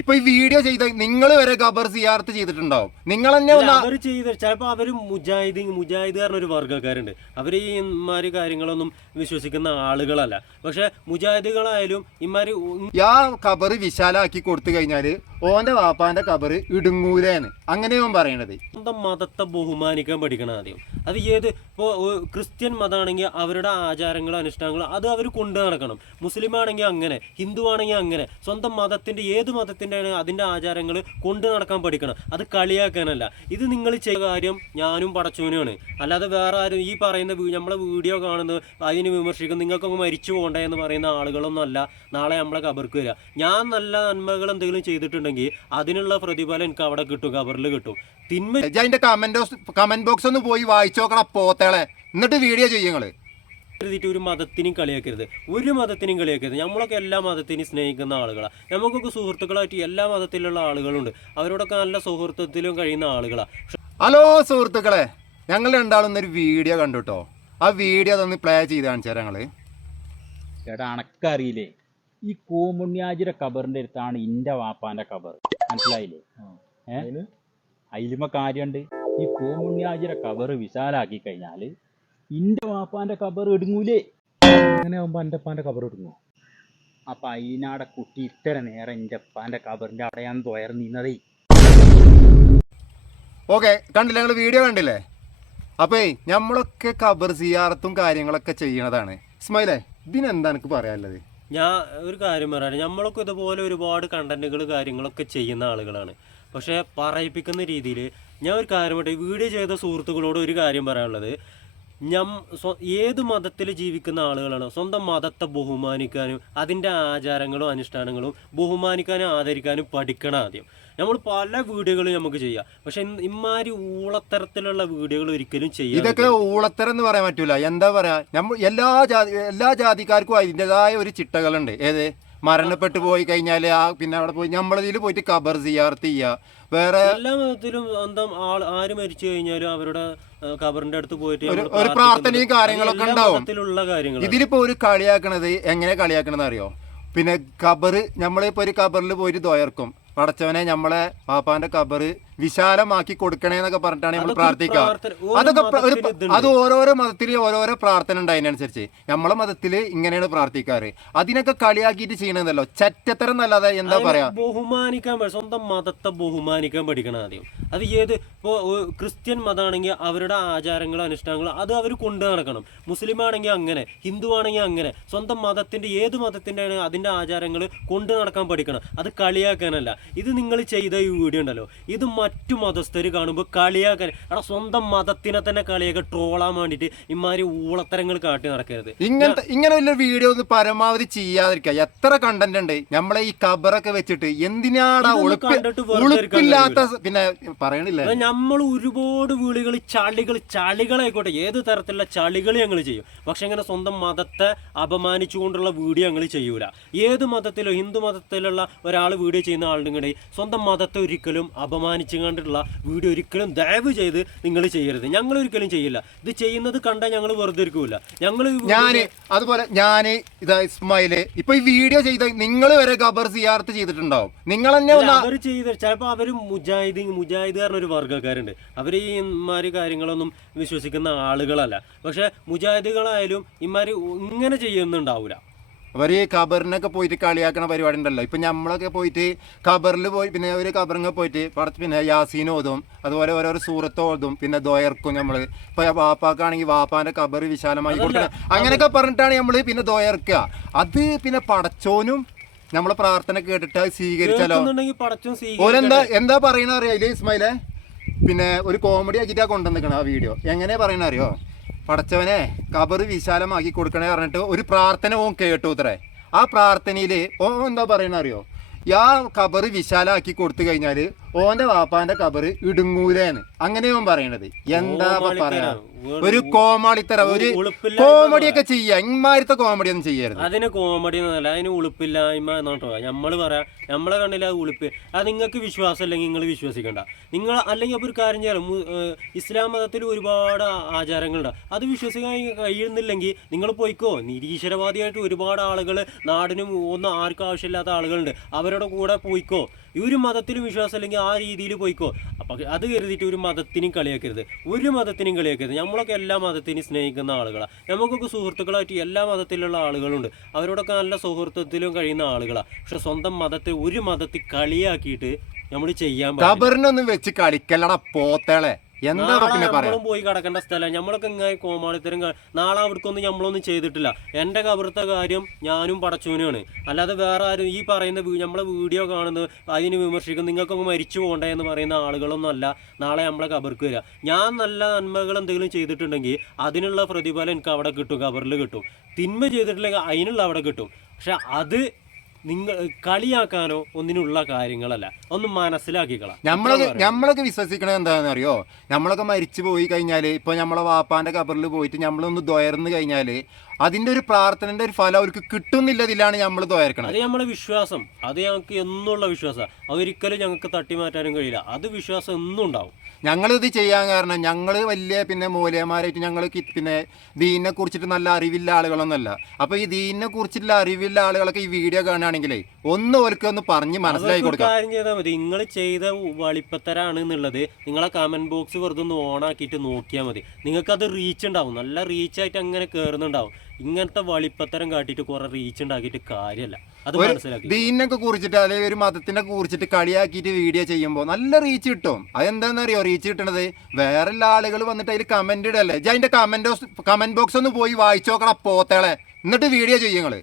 ഇപ്പൊ ഈ വീഡിയോ ചെയ്ത നിങ്ങൾ വരെ ഖബർ സിയാറത്ത് ചെയ്തിട്ടുണ്ടാവും. നിങ്ങൾ തന്നെ അവര് ചെയ്ത് ചിലപ്പോ അവര് മുജാഹിദ് പറഞ്ഞ ഒരു വർഗ്ഗക്കാരുണ്ട്. അവര് ഈ ഇമാര് കാര്യങ്ങളൊന്നും വിശ്വസിക്കുന്ന ആളുകളല്ല. പക്ഷെ മുജാഹിദുകളായാലും ഇമാര് ആ ഖബർ വിശാലാക്കി കൊടുത്തു കഴിഞ്ഞാല് ഓന്റെ വാപ്പാന്റെ ഖബർ ഇടുങ്ങൂലേന്ന് അങ്ങനെയും പറയണത്. സ്വന്തം മതത്തെ ബഹുമാനിക്കാൻ പഠിക്കണം ആദ്യം. അത് ഏത് ഇപ്പോൾ ക്രിസ്ത്യൻ മതമാണെങ്കിൽ അവരുടെ ആചാരങ്ങളും അനുഷ്ഠാനങ്ങളും അത് അവർ കൊണ്ടു നടക്കണം. മുസ്ലിം ആണെങ്കിൽ അങ്ങനെ, ഹിന്ദു ആണെങ്കിൽ അങ്ങനെ. സ്വന്തം മതത്തിന്റെ ഏത് മതത്തിന്റെ അതിന്റെ ആചാരങ്ങൾ കൊണ്ടു നടക്കാൻ പഠിക്കണം. അത് കളിയാക്കാനല്ല. ഇത് നിങ്ങൾ ചെയ്ത കാര്യം ഞാനും പടച്ചോനുമാണ്. അല്ലാതെ വേറെ ആരും ഈ പറയുന്ന നമ്മളെ വീഡിയോ കാണുന്നത് അതിന് വിമർശിക്കും നിങ്ങൾക്കൊക്കെ മരിച്ചു പോകണ്ടേ എന്ന് പറയുന്ന ആളുകളൊന്നും അല്ല നാളെ നമ്മളെ ഖബർക്ക് വരിക. ഞാൻ നല്ല നന്മകൾ എന്തെങ്കിലും ചെയ്തിട്ടുണ്ടെങ്കിൽ അതിനുള്ള പ്രതിഫലം എനിക്ക് അവിടെ കിട്ടും, ഖബറിൽ കിട്ടും. അതിന്റെ കമന്റ് ബോക്സ് ഒന്ന് പോയി വായിച്ചു നോക്കണം പോത്തേളെ, എന്നിട്ട് വീഡിയോ ചെയ്യങ്ങള്. ഒരു മതത്തിനും കളിയാക്കരുത്, ഒരു മതത്തിനും കളിയാക്കരുത്. നമ്മളൊക്കെ എല്ലാ മതത്തിനും സ്നേഹിക്കുന്ന ആളുകളാണ്. നമുക്കൊക്കെ സുഹൃത്തുക്കളായിട്ട് എല്ലാ മതത്തിലുള്ള ആളുകളുണ്ട്. അവരോടൊക്കെ നല്ല സൗഹൃദത്തിലും കഴിയുന്ന ആളുകളാണ്. ഹലോ സുഹൃത്തുക്കളെ, ഞങ്ങൾ രണ്ടാളൊന്നൊരു വീഡിയോ കണ്ടുട്ടോ. ആ വീഡിയോ അതൊന്ന് പ്ലേ ചെയ്ത് കാണിച്ചു തരാം ഞങ്ങള്. ചേട്ടാ അണക്കറിയില്ലേ, ഈ കോമുണ്യാജിയുടെ ഖബറിന്റെ അടുത്താണ് ഇന്റെ വാപ്പാന്റെ ഖബർ, മനസ്സിലായില്ലേ? അതിലുമ കാര്യമുണ്ട്. ഈ കോമുണ്യാജിയുടെ ഖബർ വിശാലാക്കി കഴിഞ്ഞാല് ഇന്റെ വാപ്പാന്റെ ഖബർ ഇടുങ്ങൂലേ? അങ്ങനെ ആകുമ്പോ എന്റെ അപ്പാന്റെ ഖബർ ഇടുങ്ങോ? അപ്പൊ അയിനാടെ കുട്ടി ഇത്ര നേരം എന്റെ അപ്പാന്റെ ഖബറിന്റെ അവിടെയാണ് തുയർന്നീന്നതേ. ഓക്കെ, കണ്ടില്ലേ ഞങ്ങൾ വീഡിയോ കണ്ടില്ലേ? അപ്പേ നമ്മളൊക്കെ ഖബർ സിയാറത്തും കാര്യങ്ങളൊക്കെ ചെയ്യണതാണ്. ഇസ്മായിലേ, ഇതിനെന്താ എനിക്ക് പറയാനുള്ളത്? ഞാൻ ഒരു കാര്യം പറയാം, നമ്മളൊക്കെ ഇതുപോലെ ഒരുപാട് കണ്ടന്റുകൾ കാര്യങ്ങളൊക്കെ ചെയ്യുന്ന ആളുകളാണ്. പക്ഷേ പറയിപ്പിക്കുന്ന രീതിയിൽ ഞാൻ ഒരു കാര്യം പറയട്ടെ, വീഡിയോ ചെയ്ത സുഹൃത്തുക്കളോട് ഒരു കാര്യം പറയാനുള്ളത്, ഏത് മതത്തിൽ ജീവിക്കുന്ന ആളുകളാണ് സ്വന്തം മതത്തെ ബഹുമാനിക്കാനും അതിൻ്റെ ആചാരങ്ങളും അനുഷ്ഠാനങ്ങളും ബഹുമാനിക്കാനും ആദരിക്കാനും പഠിക്കണം ആദ്യം. നമ്മൾ പല വീഡിയോകളും നമുക്ക് ചെയ്യാം, പക്ഷെ ഇമാതിരി ഊളത്തരത്തിലുള്ള വീഡിയോകൾ ഒരിക്കലും ചെയ്യാം. ഇതൊക്കെ ഊളത്തരം എന്ന് പറയാൻ പറ്റൂല. എന്താ പറയാ, എല്ലാ ജാതിക്കാർക്കും അതിൻ്റെതായ ഒരു ചിട്ടകളുണ്ട്. ഏത് മരണപ്പെട്ടു പോയി കഴിഞ്ഞാല് പിന്നെ അവിടെ പോയി നമ്മളതിൽ പോയിട്ട് ഖബർ സിയാറത്ത് ചെയ്യുക. വേറെ എല്ലാ മതത്തിലും സ്വന്തം ആര് മരിച്ചു കഴിഞ്ഞാലും അവരുടെ ഖബറിന്റെ അടുത്ത് പോയിട്ട് ഒരു പ്രാർത്ഥനയും കാര്യങ്ങളൊക്കെ ഉണ്ടാവും. കാര്യങ്ങൾ ഇതിലിപ്പോ ഒരു കളിയാക്കണത് എങ്ങനെ കളിയാക്കണമെന്ന് അറിയോ? പിന്നെ ഖബർ, നമ്മളിപ്പോ ഒരു ഖബറിൽ പോയിട്ട് ദ്വയർക്കും, പടച്ചവനെ നമ്മളെ പാപ്പാന്റെ ഖബർ വിശാലമാക്കി കൊടുക്കണേന്നൊക്കെ പറഞ്ഞിട്ടാണ് നമ്മൾ പ്രാർത്ഥിക്കുക. അതൊക്കെ അത് ഓരോരോ മതത്തിൽ ഓരോരോ പ്രാർത്ഥന ഉണ്ട്. അതിനനുസരിച്ച് നമ്മളെ മതത്തിൽ ഇങ്ങനെയാണ് പ്രാർത്ഥിക്കാറ്. അതിനൊക്കെ കളിയാക്കിയിട്ട് ചെയ്യണമെന്നല്ലോ, ചറ്റത്തരം നല്ലതാ. എന്താ പറയാ, ബഹുമാനിക്കാൻ, സ്വന്തം മതത്തെ ബഹുമാനിക്കാൻ പഠിക്കണം ആദ്യം. അത് ഏത് ഇപ്പോൾ ക്രിസ്ത്യൻ മതമാണെങ്കിൽ അവരുടെ ആചാരങ്ങളും അനുഷ്ഠാനങ്ങളും അത് അവർ കൊണ്ടു നടക്കണം. മുസ്ലിം ആണെങ്കിൽ അങ്ങനെ, ഹിന്ദു ആണെങ്കിൽ അങ്ങനെ. സ്വന്തം മതത്തിന്റെ ഏത് മതത്തിന്റെ അതിന്റെ ആചാരങ്ങൾ കൊണ്ടു നടക്കാൻ പഠിക്കണം. അത് കളിയാക്കാനല്ല. ഇത് നിങ്ങൾ ചെയ്ത ഈ വീഡിയോ ഉണ്ടല്ലോ, ഇത് മറ്റു മതസ്ഥര് കാണുമ്പോൾ കളിയാക്കാൻ, അവിടെ സ്വന്തം മതത്തിനെ തന്നെ കളിയാക്കാൻ ട്രോളാൻ വേണ്ടിയിട്ട് ഇമാര് ഊളത്തരങ്ങൾ കാട്ടി നടക്കരുത്. ഇങ്ങനെ വലിയ വീഡിയോ ഒന്ന് പരമാവധി ചെയ്യാതിരിക്കുക. എത്ര കണ്ടന്റ് ഉണ്ട് നമ്മളെ ഈ ഖബറൊക്കെ വെച്ചിട്ട്. എന്തിനാണ് ഉളുപ്പില്ലാത്ത പിന്നെ പറയണില്ല. നമ്മൾ ഒരുപാട് വീടുകൾ ചളികളായിക്കോട്ടെ, ഏത് തരത്തിലുള്ള ചളികൾ ഞങ്ങൾ ചെയ്യും. പക്ഷെ ഇങ്ങനെ സ്വന്തം മതത്തെ അപമാനിച്ചുകൊണ്ടുള്ള വീഡിയോ ഞങ്ങൾ ചെയ്യൂല. ഏത് മതത്തിലോ ഹിന്ദു മതത്തിലുള്ള ഒരാൾ വീഡിയോ ചെയ്യുന്ന ആളുണ്ടെങ്കിൽ സ്വന്തം മതത്തെ ഒരിക്കലും അപമാനിച്ചു കണ്ടിട്ടുള്ള വീഡിയോ ഒരിക്കലും ദയവ് ചെയ്ത് നിങ്ങൾ ചെയ്യരുത്. ഞങ്ങൾ ഒരിക്കലും ചെയ്യില്ല. ഇത് ചെയ്യുന്നത് കണ്ടാൽ ഞങ്ങൾ വെറുതെ ഇരിക്കൂല. അതുപോലെ ഞാന് ഇതാ ഇസ്മായില്, ഇപ്പൊ ഈ വീഡിയോ ചെയ്ത നിങ്ങൾ വരെ ഖബർ സിയാറത്ത് ചെയ്തിട്ടുണ്ടാവും. നിങ്ങൾ തന്നെ അവര് ചെയ്ത് ചിലപ്പോ അവര് മുജാഹിദ് പറഞ്ഞ ഒരു വർഗ്ഗക്കാരുണ്ട്. അവര് ഈ ഇമാര് കാര്യങ്ങളൊന്നും വിശ്വസിക്കുന്ന ആളുകളല്ല. പക്ഷെ മുജാഹിദുകളായാലും ഇമാര് ഇങ്ങനെ ചെയ്യുന്നുണ്ടാവൂല. അവർ ഈ ഖബറിനൊക്കെ പോയിട്ട് കളിയാക്കണ പരിപാടി ഉണ്ടല്ലോ. ഇപ്പം നമ്മളൊക്കെ പോയിട്ട് ഖബറിൽ പോയി പിന്നെ ഒരു ഖബറിങ്ങ പോയിട്ട് പിന്നെ യാസീൻ ഓതും, അതുപോലെ ഓരോരോ സൂറത്ത് ഓതും, പിന്നെ ദ്വയർക്കും. നമ്മൾ ഇപ്പം വാപ്പാക്കാണെങ്കിൽ വാപ്പാൻ്റെ ഖബർ വിശാലമായി കൊടുക്കണം, അങ്ങനെയൊക്കെ പറഞ്ഞിട്ടാണ് നമ്മൾ പിന്നെ ദ്വയർക്കുക. അത് പിന്നെ പടച്ചോനും നമ്മളെ പ്രാർത്ഥന കേട്ടിട്ട് അത് സ്വീകരിച്ചാലോ. എന്താ പറയണ അറിയാം ഇസ്മായിലെ? പിന്നെ ഒരു കോമഡി ആക്കിയിട്ടാണ് കൊണ്ടുവന്നിക്കണം ആ വീഡിയോ. എങ്ങനെ പറയണ അറിയോ? പടച്ചവനെ ഖബർ വിശാലമാക്കി കൊടുക്കണേ പറഞ്ഞിട്ട് ഒരു പ്രാർത്ഥന ഓൻ കേട്ടു ഇത്രേ. ആ പ്രാർത്ഥനയിൽ ഓ എന്താ പറയണ അറിയോ? ആ ഖബർ വിശാലാക്കി കൊടുത്തു കഴിഞ്ഞാൽ ഓന്റെ വാപ്പാന്റെ കബറ് ഇടുങ്ങൂലേന്ന് അങ്ങനെയും പറയണത്. എന്താ പറയാ, ഒരു കോമാളിത്തര, ഒരു കോമഡിയൊക്കെ ചെയ്യാ. ഇമാരത്തെ കോമഡി ഒന്നും ചെയ്യരുത്. അതിന് കോമഡി എന്നല്ല, അതിന് ഉളുപ്പില്ലായ്മ എന്നാട്ടോ നമ്മള് പറയാ. നമ്മളെ കണ്ണിൽ ആ ഉളുപ്പ്, അത് നിങ്ങൾക്ക് വിശ്വാസം അല്ലെങ്കിൽ നിങ്ങൾ വിശ്വസിക്കണ്ട. നിങ്ങൾ അല്ലെങ്കിൽ അപ്പോൾ ഒരു കാര്യം ചെയ്യാം, ഇസ്ലാം മതത്തിൽ ഒരുപാട് ആചാരങ്ങളുണ്ട്, അത് വിശ്വസിക്കാൻ കഴിയുന്നില്ലെങ്കിൽ നിങ്ങൾ പോയിക്കോ. നിരീശ്വരവാദിയായിട്ട് ഒരുപാട് ആളുകൾ നാടിനും ഒന്നും ആർക്കും ആവശ്യമില്ലാത്ത ആളുകളുണ്ട്, അവരുടെ കൂടെ പോയിക്കോ. ഈ ഒരു മതത്തിലും വിശ്വാസം അല്ലെങ്കിൽ ആ രീതിയിൽ പോയിക്കോ. അപ്പം അത് കരുതിയിട്ട് ഒരു മതത്തിനും കളിയാക്കരുത്, ഒരു മതത്തിനും കളിയാക്കരുത്. നമ്മളൊക്കെ എല്ലാ മതത്തിനും സ്നേഹിക്കുന്ന ആളുകളാണ്. നമുക്കൊക്കെ സുഹൃത്തുക്കളായിട്ട് എല്ലാ മതത്തിലുള്ള ആളുകളുണ്ട്, അവരോടൊക്കെ നല്ല സൗഹൃദത്തിലും കഴിയുന്ന ആളുകളാണ്. പക്ഷെ സ്വന്തം മതത്തെ ഒരു മതത്തിൽ കളിയാക്കിയിട്ട് നമ്മൾ ചെയ്യാൻ പാടില്ല. കബറിനൊന്നും വെച്ച് കളിക്കല്ലടാ പോത്തേളെ. എന്താ പിന്നെ പറയാ, നമ്മളും പോയി കിടക്കേണ്ട സ്ഥലം. നമ്മളൊക്കെ ഇങ്ങനെ കോമാളിത്തരം നാളെ അവർക്കൊന്നും നമ്മളൊന്നും ചെയ്തിട്ടില്ല. എൻ്റെ കബറത്തെ കാര്യം ഞാനും പടച്ചോനുമാണ്, അല്ലാതെ വേറെ ആരും ഈ പറയുന്ന നമ്മളെ വീഡിയോ കാണുന്നത് അതിന് വിമർശിക്കും നിങ്ങൾക്കൊക്കെ മരിച്ചു പോകണ്ടേ എന്ന് പറയുന്ന ആളുകളൊന്നും അല്ല നാളെ നമ്മളെ കബർക്ക് വരിക. ഞാൻ നല്ല നന്മകൾ എന്തെങ്കിലും ചെയ്തിട്ടുണ്ടെങ്കിൽ അതിനുള്ള പ്രതിഫലം എനിക്ക് അവിടെ കിട്ടും, കബറിൽ കിട്ടും. തിന്മ ചെയ്തിട്ടില്ലെങ്കിൽ അതിനുള്ള അവിടെ കിട്ടും. പക്ഷെ അത് നിങ്ങൾ കളിയാക്കാനോ ഒന്നിനുള്ള കാര്യങ്ങളല്ല, ഒന്ന് മനസ്സിലാക്കിക്കളാം. നമ്മളൊക്കെ വിശ്വസിക്കണത് എന്താണെന്ന് അറിയോ, നമ്മളൊക്കെ മരിച്ചു പോയി കഴിഞ്ഞാൽ ഇപ്പൊ നമ്മളെ വാപ്പാന്റെ കബറിൽ പോയിട്ട് നമ്മളൊന്ന് ദ്വയർന്നു കഴിഞ്ഞാൽ അതിന്റെ ഒരു പ്രാർത്ഥനയുടെ ഒരു ഫലം അവർക്ക് കിട്ടുന്നില്ലതിലാണ് നമ്മൾ ദ്വയർക്കണം. അത് നമ്മളെ വിശ്വാസം, അത് ഞങ്ങൾക്ക് എന്നുള്ള വിശ്വാസം, അതൊരിക്കലും ഞങ്ങൾക്ക് തട്ടിമാറ്റാനും കഴിയില്ല. അത് വിശ്വാസം എന്നും ഉണ്ടാവും. ഞങ്ങളിത് ചെയ്യാൻ കാരണം ഞങ്ങൾ വലിയ പിന്നെ മൂലയന്മാരായിട്ട് ഞങ്ങൾ പിന്നെ ദീനിനെ കുറിച്ചിട്ട് നല്ല അറിവില്ല ആളുകളൊന്നുമല്ല. അപ്പൊ ഈ ദീനിനെ കുറിച്ചിട്ടുള്ള അറിവില്ല ആളുകളൊക്കെ ഈ വീഡിയോ കാണുകയാണെങ്കിലേ ഒന്ന് ഓൽക്ക് ഒന്ന് പറഞ്ഞ് മനസ്സിലാക്കി കൊടുക്കാം. കാര്യം ചെയ്താൽ മതി, നിങ്ങൾ ചെയ്ത വളിപ്പത്തരാണ് എന്നുള്ളത് നിങ്ങളെ കമന്റ് ബോക്സ് വെറുതെ ഒന്ന് ഓണാക്കിയിട്ട് നോക്കിയാൽ മതി. നിങ്ങൾക്കത് റീച്ച് ഉണ്ടാവും, നല്ല റീച്ചായിട്ട് അങ്ങനെ കയറുന്നുണ്ടാവും. ഇങ്ങനത്തെ വളിപ്പത്തരം കാട്ടിയിട്ട് കുറെ റീച്ച് ഉണ്ടാക്കിയിട്ട് കാര്യമല്ല, അത് മനസ്സിലാക്കി. ദീനൊക്കെ കുറിച്ചിട്ട് അല്ലെങ്കിൽ ഒരു മതത്തിനെ കുറിച്ചിട്ട് കളിയാക്കിയിട്ട് വീഡിയോ ചെയ്യുമ്പോൾ നല്ല റീച്ച് കിട്ടും. അതെന്താണെന്നറിയോ റീച്ച് കിട്ടണത്, വേറെ ആളുകൾ വന്നിട്ട് അതിൽ കമന്റ് ഇടല്ലേ. അതിന്റെ കമന്റ് ബോക്സ് ഒന്ന് പോയി വായിച്ചു നോക്കണം പോത്തേളെ, എന്നിട്ട് വീഡിയോ ചെയ്യുങ്ങള്.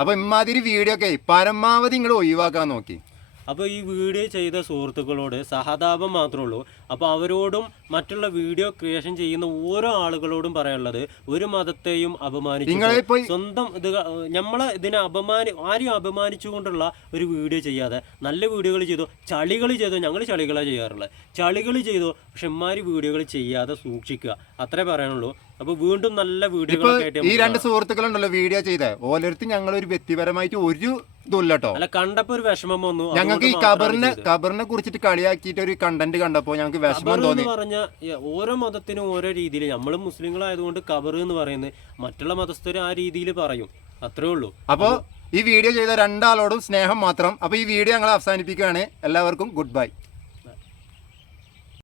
അപ്പൊ ഇമാതിരി വീഡിയോ ഒക്കെ പരമാവധി നിങ്ങൾ ഒഴിവാക്കാൻ നോക്കി. അപ്പോൾ ഈ വീഡിയോ ചെയ്ത സുഹൃത്തുക്കളോട് സഹതാപം മാത്രമേ ഉള്ളൂ. അപ്പോൾ അവരോടും മറ്റുള്ള വീഡിയോ ക്രിയേഷൻ ചെയ്യുന്ന ഓരോ ആളുകളോടും പറയാനുള്ളത്, ഒരു മതത്തെയും അപമാനിച്ചു സ്വന്തം ഇത് നമ്മളെ ഇതിനെ ആരെയും അപമാനിച്ചുകൊണ്ടുള്ള ഒരു വീഡിയോ ചെയ്യാതെ നല്ല വീഡിയോകൾ ചെയ്തോ. ചളികൾ ചെയ്തോ, ഞങ്ങൾ ചളികളാണ് ചെയ്യാറുള്ളത്, ചളികൾ ചെയ്തോ. പക്ഷെ ഇമാരി വീഡിയോകൾ ചെയ്യാതെ സൂക്ഷിക്കുക, അത്രേ പറയാനുള്ളൂ. അപ്പോൾ വീണ്ടും നല്ല വീഡിയോകളൊക്കെ ഈ രണ്ട് സുഹൃത്തുക്കളുണ്ടല്ലോ വീഡിയോ ചെയ്ത ഓരോരുത്തർ ഞങ്ങൾ ഒരു വ്യക്തിപരമായിട്ട് ഒരു ഇതുള്ളട്ടോ. അല്ല, കണ്ടപ്പോ ഒരു വിഷമം വന്നു. ഞങ്ങൾക്ക് ഈ കബറിനെ കുറിച്ചിട്ട് കളിയാക്കിയിട്ട് ഒരു കണ്ടന്റ് കണ്ടപ്പോ ഞങ്ങൾക്ക് വിഷമം തോന്നി. പറഞ്ഞ ഓരോ മതത്തിനും ഓരോ രീതിയിൽ, നമ്മൾ മുസ്ലിങ്ങളായതുകൊണ്ട് കബർ എന്ന് പറയുന്നത് മറ്റുള്ള മതസ്ഥര് ആ രീതിയിൽ പറയും, അത്രേ ഉള്ളൂ. അപ്പോ ഈ വീഡിയോ ചെയ്ത രണ്ടാളോടും സ്നേഹം മാത്രം. അപ്പൊ ഈ വീഡിയോ ഞങ്ങൾ അവസാനിപ്പിക്കുകയാണ്. എല്ലാവർക്കും ഗുഡ് ബൈ.